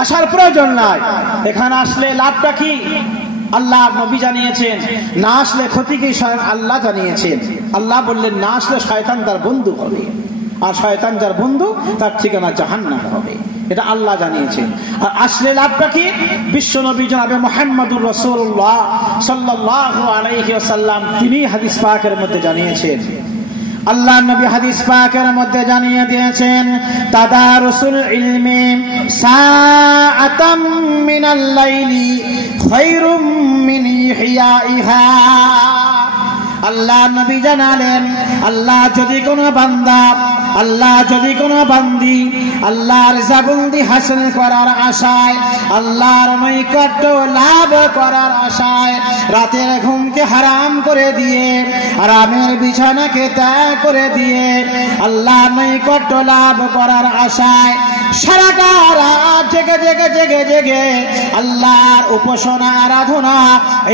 আসার প্রয়োজন নাই। এখানে আসলে লাভটা কি আল্লাহ নবী জানিয়েছেন, না আসলে ক্ষতি কি স্বয়ং আল্লাহ জানিয়েছেন। আল্লাহ বললেন না আসলে শয়তান তার বন্ধু হবে, আর শয়তান যার বন্ধু তার ঠিকানা জাহান্নাম হবে, এটা আল্লাহ জানিয়েছেন। আর আসলে লাভটা কি বিশ্ব নবী জনাবে মুহাম্মদুর রাসূলুল্লাহ সাল্লাল্লাহু আলাইহি ওয়াসাল্লাম তিনি হাদিস পাকের মধ্যে জানিয়েছেন। আল্লাহ নবী হাদিস পাকের মধ্যে জানিয়ে দিয়েছেন তাদারুসুল ইলমি সাআতাম মিনাল লাইলি খায়রুম মিন ইহইয়াইহা। আল্লাহ নবী জানালেন আল্লাহ যদি কোনো বান্দা, আল্লাহ যদি কোনো বান্দি আল্লাহর রিজাবন্দি হাসিল করার আশায়, আল্লাহর নৈকট্য লাভ করার আশায় রাতের ঘুমকে হারাম করে দিয়ে, আরামের বিছানাকে ত্যাগ করে দিয়ে আল্লাহর নৈকট্য লাভ করার আশায় সারাটা রাত জেগে জেগে জেগে জেগে আল্লাহর উপাসনা আরাধনা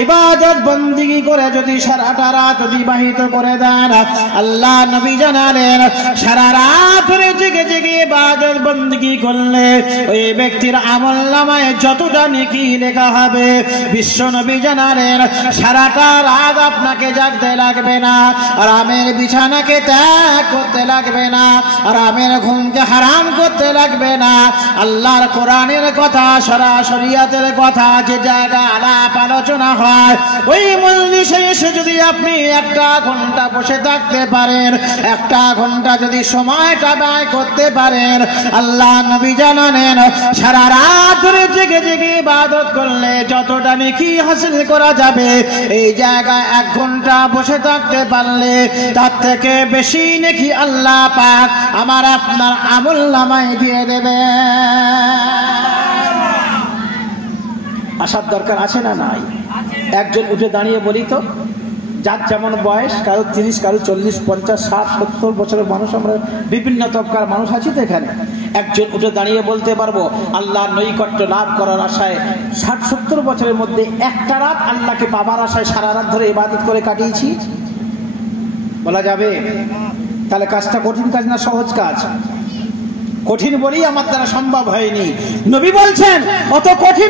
ইবাদত বন্দেগী করে যদি সারাটা রাত অতিবাহিত করে দেন, আল্লাহ নবী জানালেন সারা রাত ধরে জেগে জেগে ইবাদত বন্দেগী করলে ওই ব্যক্তির আমলনামায় যতটা নেকি লেখা হবে বিশ্ব নবী জানালেন সারাটা রাত আপনাকে জাগতে লাগবে না, আরামের বিছানাকে ত্যাগ করতে লাগবে না, আরামের ঘুমকে হারাম করতে লাগবে না। আল্লাহর কোরআনের কথা, শরিয়াতের কথা যে জায়গায় আলাপ আলোচনা হয় ওই মজলিসে এসে যদি আপনি একটা ঘন্টা বসে থাকতে পারেন, একটা ঘন্টা যদি সময়টা ব্যয় করতে পারেন, আল্লাহ নবী জানালেন সারা রাত ধরে জেগে জেগে ইবাদত করলে যতটা নেকি হাসিল করা যাবে এই জায়গায় এক ঘন্টা বসে থাকতে পারলে তার থেকে বেশি নেকি আল্লাহ পাক আমার আপনার আমলনামায় দিয়ে দেবে। আসার দরকার আছে না নাই? একজন উঠে দাঁড়িয়ে বলি তো, যার যেমন বয়স, কারো 30, কারো 40, 50, 60, 70 বছরের মানুষ, আমরা বিভিন্ন তবকার মানুষ আছি তো এখানে। একজন উঠে দাঁড়িয়ে বলতে পারবো আল্লাহর নৈকট্য লাভ করার আশায় 60-70 বছরের মধ্যে একটা রাত আল্লাহকে পাবার আশায় সারা রাত ধরে ইবাদত করে কাটিয়েছি? বলা যাবে? তাহলে কাজটা কঠিন কাজ না সহজ কাজ? কঠিন বলেই আমার দ্বারা সম্ভব হয়নি। নবী বলছেন অত কঠিন